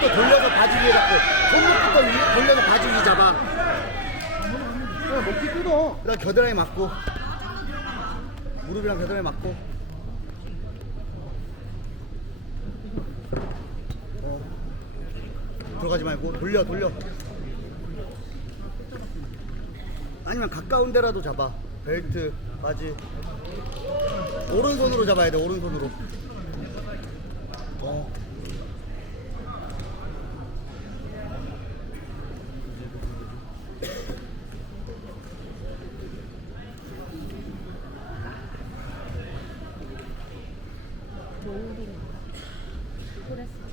손목부터 돌려서 바지 위에 잡고 손목부터 위- 돌려서 바지 위에 잡아. 야, 먹기 뜯어. 그다음 겨드랑이 맞고 무릎이랑 겨드랑이 맞고. 어. 들어가지 말고 돌려 돌려. 아니면 가까운 데라도 잡아. 벨트, 바지. 오른손으로 잡아야 돼. 오른손으로. 어. 노을이랑 푸는 거지.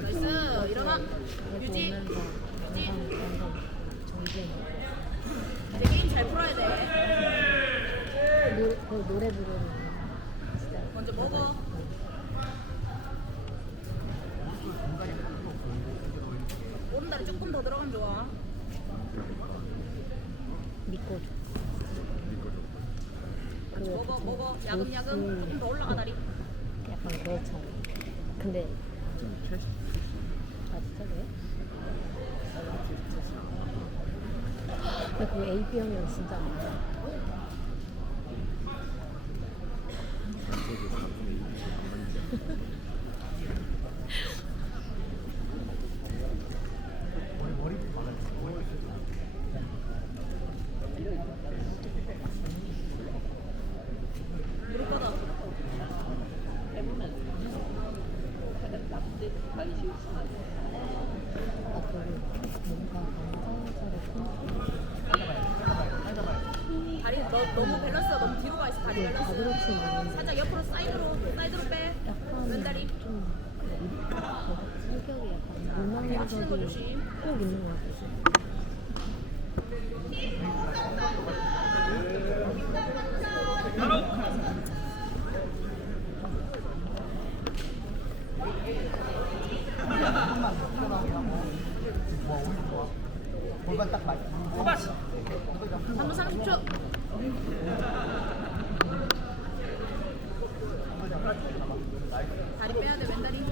나이스 일어나 유지 정진 이제 게임 잘 풀어야 돼 노래 그 노래 부르는 먼저 먹어 오른다리 조금 더 들어가면 좋아 믿고 줘. 그 먹어 먹어 야금야금 조금 더 올라가 다리 약간 그렇잖아. 근데 아 진짜 그래? 근데 그 AB형이랑 진짜 안 맞아. 무릎 뻗어 아 그리고 뭔가 감정처럼 다리 너, 너무 밸런스가 너무 뒤로 가 있어. 것 같아 서 골반 딱 맞. 3분 30초 다리 빼야 돼 왼다리.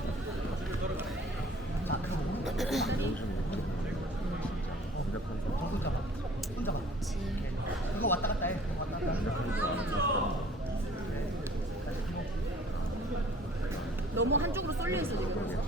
너무 한쪽으로 쏠려 있어 지금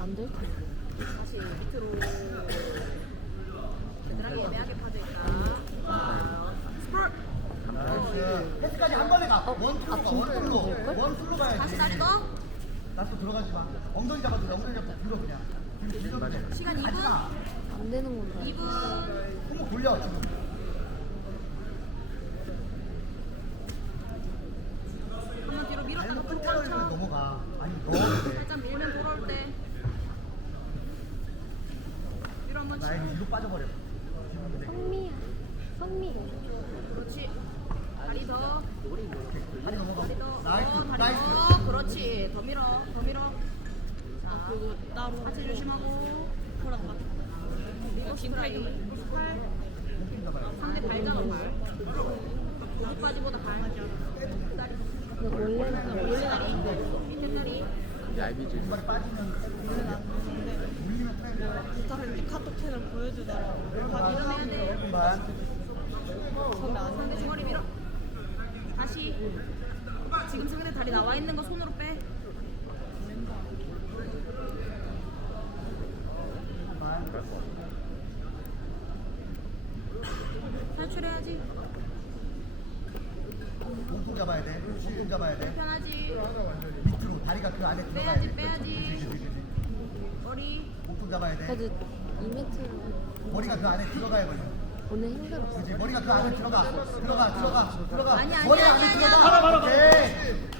안될 텐데. 다시 밑으로. 겨드랑이 애매하게 파져 있다. 자, 스프롤. 패스까지 한 번에 가. 원 투로 가. 원 투로. 원 투로 다시 가야지. 다리 넣어. 나또 들어가지 마. 엉덩이 잡아도 돼. 엉덩이 잡고 들어 그냥. 들어 그냥. 시간 하지 2분. 마. 안 되는 건가? 2분. 손목 돌려 지금. 한번 뒤로 밀었다가 발목 또 끝자락으로 쳐. 넘어가. 아니 넣어도 돼. 살짝 밀면 돌아올 때. 뒤로 한번 나 치고. 이거 뒤로 빠져버려. 선미야. 선미. 그렇지. 다리 더. 다리 넘어가. 다리 더. 나이스. 어, 다리 나이스. 더. 그렇지. 더 밀어. 더 밀어. 자, 그리고 따로 하체 조심하고. 그런 거. 그리고 긴팔 좀. 팔. 상대 발 잡아 발. 고기 빠지보다 발. 다리. 원래 다리. 밑에 다리. 발 빠지면 다 밀어내야 돼. 왼발. 상대 중거리 밀어. 다시. 지금 상대 다리 나와 있는 거 손으로 빼. 탈출해야지. 몸통 잡아야 돼. 목돈 잡아야 돼. 편하지. 밑으로 다리가 그 안에 들어가야 빼야지 돼. 빼야지. 머리. 잡아야 돼. 그래도 2m로 머리가 그 안에 들어가야 돼. 오늘 힘들었어. 그렇지. 머리가 그 안에 들어가. 들어가 들어가 들어가. 아니, 아니, 머리 안에 아니, 들어가. 아니. 바로 바로. 오케이.